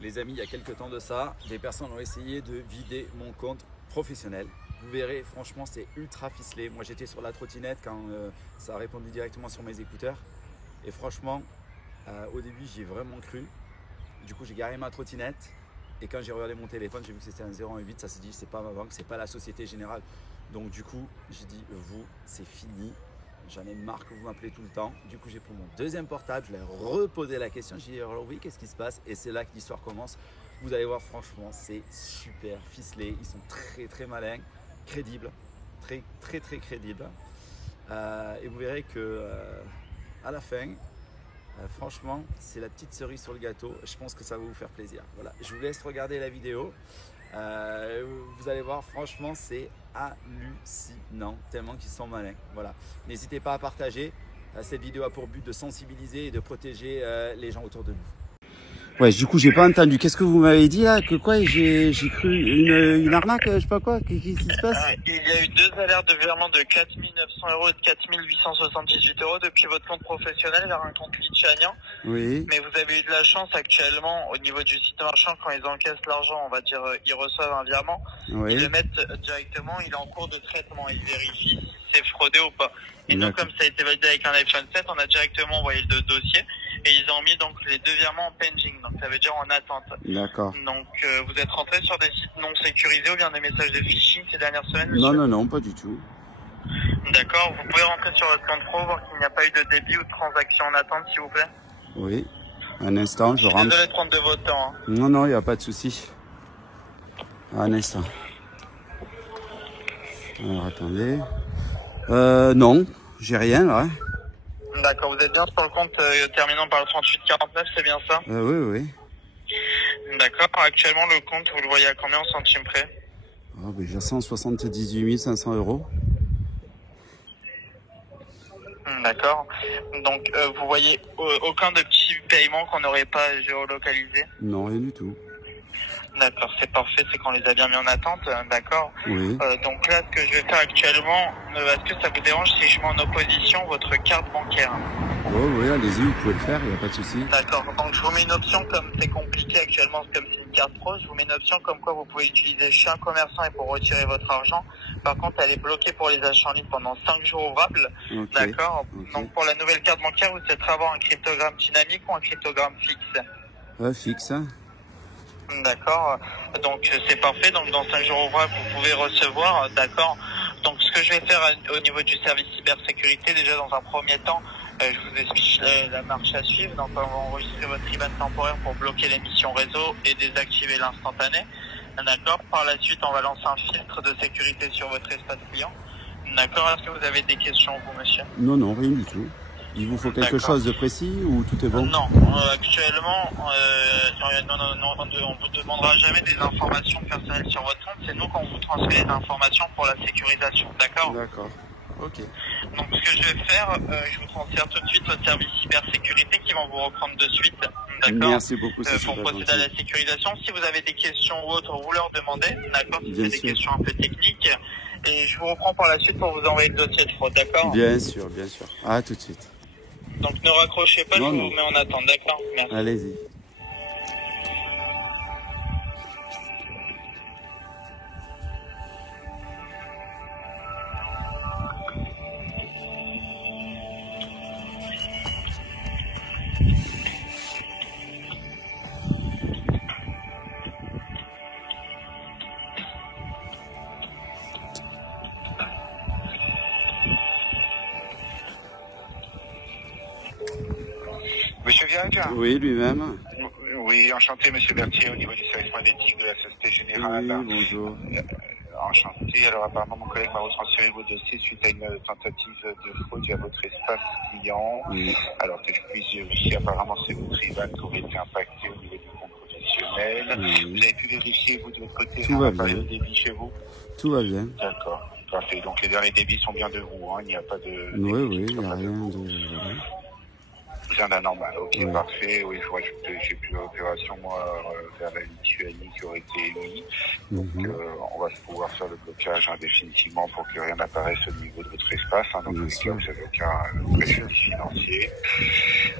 Les amis, il y a quelques temps de ça, des personnes ont essayé de vider mon compte professionnel. Vous verrez, franchement, c'est ultra ficelé. Moi, j'étais sur la trottinette quand ça a répondu directement sur mes écouteurs. Et franchement, au début, j'y ai vraiment cru. Du coup, j'ai garé ma trottinette. Et quand j'ai regardé mon téléphone, j'ai vu que c'était un 018. Ça s'est dit, c'est pas ma banque, c'est pas la Société Générale. Donc du coup, j'ai dit, vous, c'est fini. J'en ai marre que vous m'appelez tout le temps. Du coup, j'ai pris mon deuxième portable, je leur ai reposé la question. J'ai dit, alors oui, qu'est-ce qui se passe? Et c'est là que l'histoire commence. Vous allez voir, franchement, c'est super ficelé. Ils sont très, très malins, crédibles, très, très, très crédibles. Et vous verrez que à la fin, franchement, c'est la petite cerise sur le gâteau. Je pense que ça va vous faire plaisir. Voilà, je vous laisse regarder la vidéo. Vous allez voir, franchement, c'est hallucinant, tellement qu'ils sont malins. Voilà, n'hésitez pas à partager. Cette vidéo a pour but de sensibiliser et de protéger les gens autour de nous. Ouais, du coup, j'ai pas entendu. Qu'est-ce que vous m'avez dit là? Que quoi? J'ai cru une arnaque, je sais pas quoi. Qu'est-ce qui se passe? Il y a eu 2 alertes de virement de 4 900 € et de 4 878 € depuis votre compte professionnel vers un compte lituanien. Oui. Mais vous avez eu de la chance actuellement au niveau du site marchand, quand ils encaissent l'argent, on va dire, ils reçoivent un virement. Oui. Ils le mettent directement, il est en cours de traitement, ils vérifient si c'est fraudé ou pas. Et donc, comme ça a été validé avec un iPhone 7, on a directement envoyé le dossier et ils ont mis donc les 2 virements en pending, donc ça veut dire en attente. D'accord. Donc vous êtes rentré sur des sites non sécurisés ou bien des messages de phishing ces dernières semaines, monsieur? Non, non, non, pas du tout. D'accord, vous pouvez rentrer sur votre compte pro, voir qu'il n'y a pas eu de débit ou de transaction en attente, s'il vous plaît. Oui, un instant, je rentre. Désolé de prendre de votre temps. Hein. Non, non, il n'y a pas de souci. Un instant. Alors, attendez. Non, j'ai rien là. D'accord, vous êtes bien sur le compte terminant par le 3849, c'est bien ça? Oui, oui. D'accord, actuellement le compte, vous le voyez à combien en centimes près? Oh, ben, j'ai 178 500 €. D'accord, donc vous voyez aucun de petits paiements qu'on n'aurait pas géolocalisé? Non, rien du tout. D'accord, c'est parfait, c'est qu'on les a bien mis en attente, d'accord. Oui. Donc là, ce que je vais faire actuellement, est-ce que ça vous dérange si je mets en opposition votre carte bancaire? Oui, oui, allez-y, vous pouvez le faire, il n'y a pas de souci. D'accord, donc je vous mets une option, comme c'est compliqué actuellement, comme c'est une carte pro, je vous mets une option comme quoi vous pouvez l'utiliser chez un commerçant et pour retirer votre argent. Par contre, elle est bloquée pour les achats en ligne pendant 5 jours ouvrables. Okay. D'accord. Okay. Donc pour la nouvelle carte bancaire, vous souhaiterez avoir un cryptogramme dynamique ou un cryptogramme fixe? Fixe. D'accord, donc c'est parfait, donc dans 5 jours ouvrables vous pouvez recevoir, d'accord. Donc ce que je vais faire au niveau du service cybersécurité, déjà dans un premier temps, je vous explique la marche à suivre. Donc on va enregistrer votre IBAN temporaire pour bloquer l'émission réseau et désactiver l'instantané, d'accord. Par la suite on va lancer un filtre de sécurité sur votre espace client, d'accord. Est-ce que vous avez des questions vous, monsieur? Non, non, rien du tout. Il vous faut quelque chose de précis ou tout est bon? Non, actuellement, on vous demandera jamais des informations personnelles sur votre compte. C'est nous qu'on vous transmet les informations pour la sécurisation, d'accord? D'accord, ok. Donc ce que je vais faire, je vous transfère tout de suite au service cybersécurité qui vont vous reprendre de suite, d'accord? Merci beaucoup, c'est pour procéder à la sécurisation. Si vous avez des questions ou autres, vous leur demandez, d'accord? Si c'est des questions un peu techniques. Et je vous reprends par la suite pour vous envoyer le dossier de fraude, d'accord? Bien sûr, bien sûr. À tout de suite. Donc ne raccrochez pas, non, je vous mets en attente, d'accord? Merci. Allez-y. Monsieur Viage? Oui, lui-même. Oui, enchanté, monsieur Berthier, au niveau du service monétique de la Société Générale. Oui, bonjour. Enchanté. Alors, apparemment, mon collègue m'a retransféré vos dossiers suite à une tentative de fraude à votre espace client. Oui. Alors, que je puisse vérifier, apparemment, c'est votre IBAN qui aurait été impacté au niveau du compte professionnel. Oui. Vous avez pu vérifier, vous, de votre côté, Tout va bien. le débit chez vous? Tout va bien. D'accord. Parfait. Donc, les derniers débits sont bien de vous, hein. Il n'y a pas de... Oui, oui, il n'y a rien de... Voilà. Rien d'anormal, ok, oui. Parfait. Oui, je vois, j'ai plus l'opération, moi, vers la Lituanie qui aurait été émise. Donc, on va pouvoir faire le blocage définitivement pour que rien n'apparaisse au niveau de votre espace. Dans tous les cas, vous n'avez aucun préjudice financier.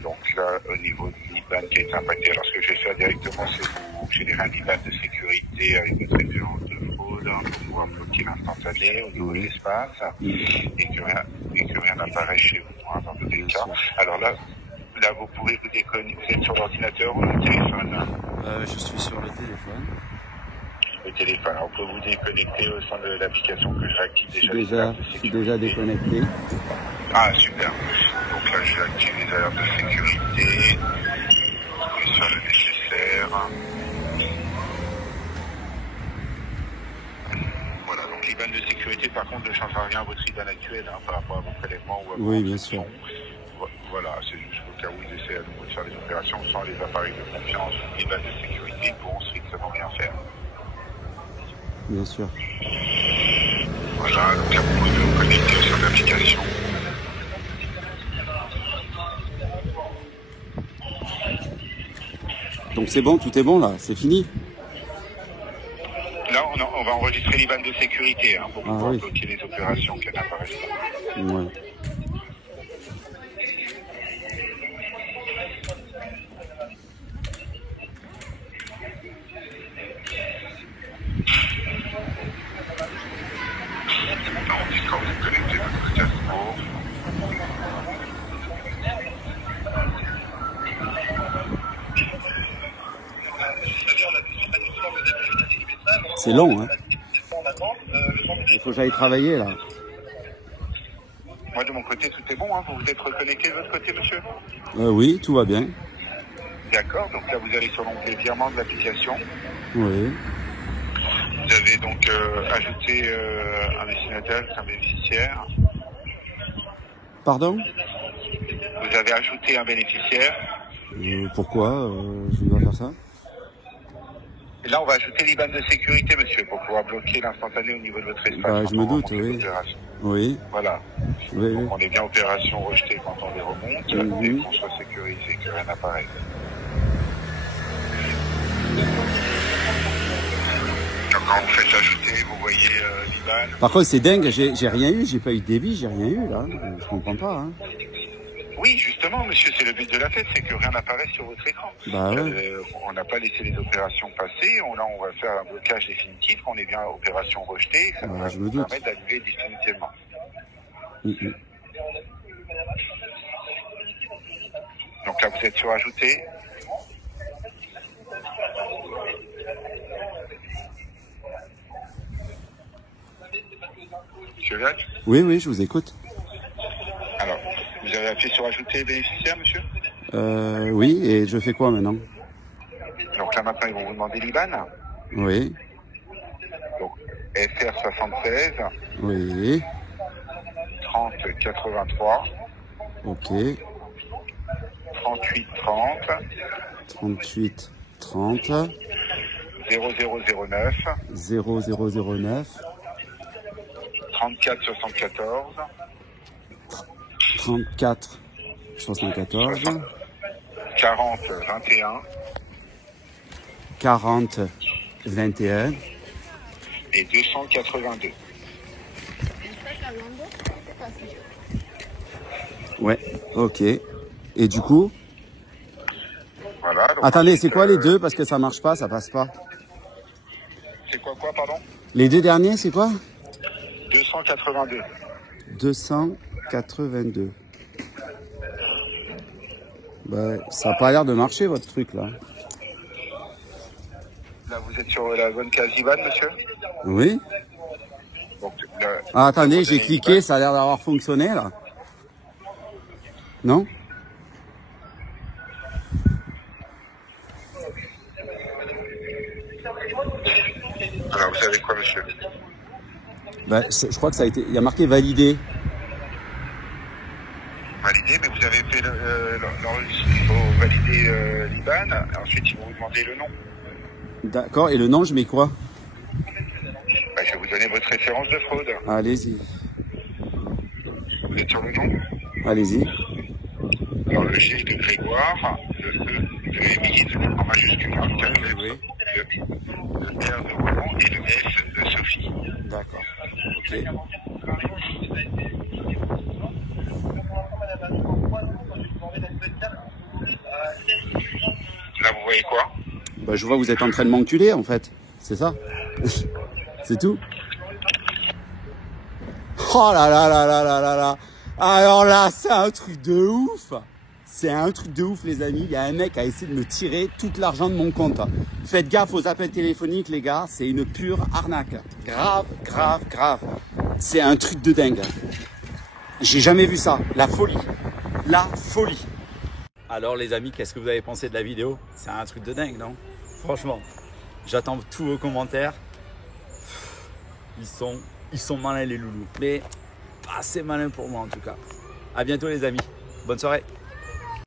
Donc là, au niveau de l'IBAN, l'IBAN qui a été impacté. Alors ce que je vais faire directement, c'est vous générer un IBAN de sécurité avec votre référence de fraude pour pouvoir bloquer l'instantané au niveau de l'espace et que rien n'apparaisse chez vous dans tous les cas. Alors là, vous pourrez vous déconnecter. Vous êtes sur l'ordinateur ou le téléphone? Je suis sur le téléphone. Le téléphone. Alors, on peut vous déconnecter au sein de l'application que j'active Je suis déjà déconnecté. Ah, super. Donc là, je vais activer les alertes de sécurité. Je vais faire le nécessaire. Voilà, donc l'IBAN de sécurité, par contre, ne changera rien à votre IBAN actuel par rapport à vos prélèvements ou à vos Oui, bien sûr. Voilà, c'est juste au cas où ils essaient à nouveau de faire des opérations sans les appareils de confiance ou l'IBAN de sécurité, ils pourront strictement rien faire. Bien sûr. Voilà, donc là, vous pouvez vous connecter sur l'application. Donc c'est bon, tout est bon là, c'est fini. Là, on va enregistrer l'IBAN de sécurité pour pouvoir bloquer les opérations qui n'apparaissent pas. Ouais. Quand vous connectez votre casque. C'est long, hein. Il faut que j'aille travailler là. Moi de mon côté tout est bon, hein. Vous vous êtes reconnecté de votre côté, monsieur? Oui, tout va bien. D'accord, donc là vous allez sur l'onglet virement de l'application. Oui. Vous avez donc ajouté un destinataire, un bénéficiaire. Pardon? Vous avez ajouté un bénéficiaire. Pourquoi je dois faire ça? Et là on va ajouter l'IBAN de sécurité, monsieur, pour pouvoir bloquer l'instantané au niveau de votre espace. Bah, je me doute, oui. Oui. Voilà. Oui, donc on est bien opération rejetée quand on les remonte, et qu'on soit sécurisé, que rien n'apparaisse. Quand vous faites ajouter, vous voyez l'IBAN. Par contre, c'est dingue, j'ai rien eu, j'ai pas eu de débit, j'ai rien eu là. Je comprends pas. Hein. Oui, justement, monsieur, c'est le but de la fête, c'est que rien n'apparaisse sur votre écran. Bah, ouais. On n'a pas laissé les opérations passer. Là, on va faire un blocage définitif. On est bien opération rejetée. Ça va nous permettre d'annuler définitivement. Donc là, vous êtes sur ajouter. Monsieur Jacques? Oui, je vous écoute. Alors, vous avez appuyé sur ajouter bénéficiaire, monsieur? Oui, et je fais quoi maintenant? Donc là, maintenant, ils vont vous demander l'IBAN. Oui. Donc, FR76. Oui. 30 83. Ok. 38 30. 38 30. 0009. 0009. 34 74. 34 74. 40 21. 40 21. Et 282. Ouais, ok. Et du coup? Voilà. Attendez, c'est quoi les deux? Parce que ça marche pas, ça passe pas. C'est quoi, pardon? Les deux derniers, c'est quoi? 282. 282. Bah, ça n'a pas l'air de marcher, votre truc, là. Là, vous êtes sur la bonne case IBAN, monsieur? Oui. Donc, là, attendez, j'ai cliqué, ça a l'air d'avoir fonctionné, là. Non? Alors, vous savez quoi, monsieur? Bah, je crois que ça a été... Il y a marqué validé. Validé, mais vous avez fait il faut valider l'IBAN. Ensuite, ils vont vous demander le nom. D'accord, et le nom, je mets quoi? Bah, je vais vous donner votre référence de fraude. Allez-y. Vous êtes sur le nom? Allez-y. Alors, le G de Grégoire, le E de Émile, en majuscule, le R de Roland et le S de Sophie. D'accord. Ok. Là, vous voyez quoi? Bah, je vois vous êtes en train de m'enculer en fait. C'est ça. C'est tout. Oh là là là là là là là. Alors là, c'est un truc de ouf. C'est un truc de ouf, les amis. Il y a un mec qui a essayé de me tirer tout l'argent de mon compte. Faites gaffe aux appels téléphoniques, les gars. C'est une pure arnaque. Grave, grave, grave. C'est un truc de dingue. J'ai jamais vu ça. La folie. La folie. Alors les amis, qu'est-ce que vous avez pensé de la vidéo? C'est un truc de dingue, non? Franchement, j'attends tous vos commentaires. Ils sont malins les loulous. Mais pas assez malins pour moi en tout cas. À bientôt les amis. Bonne soirée.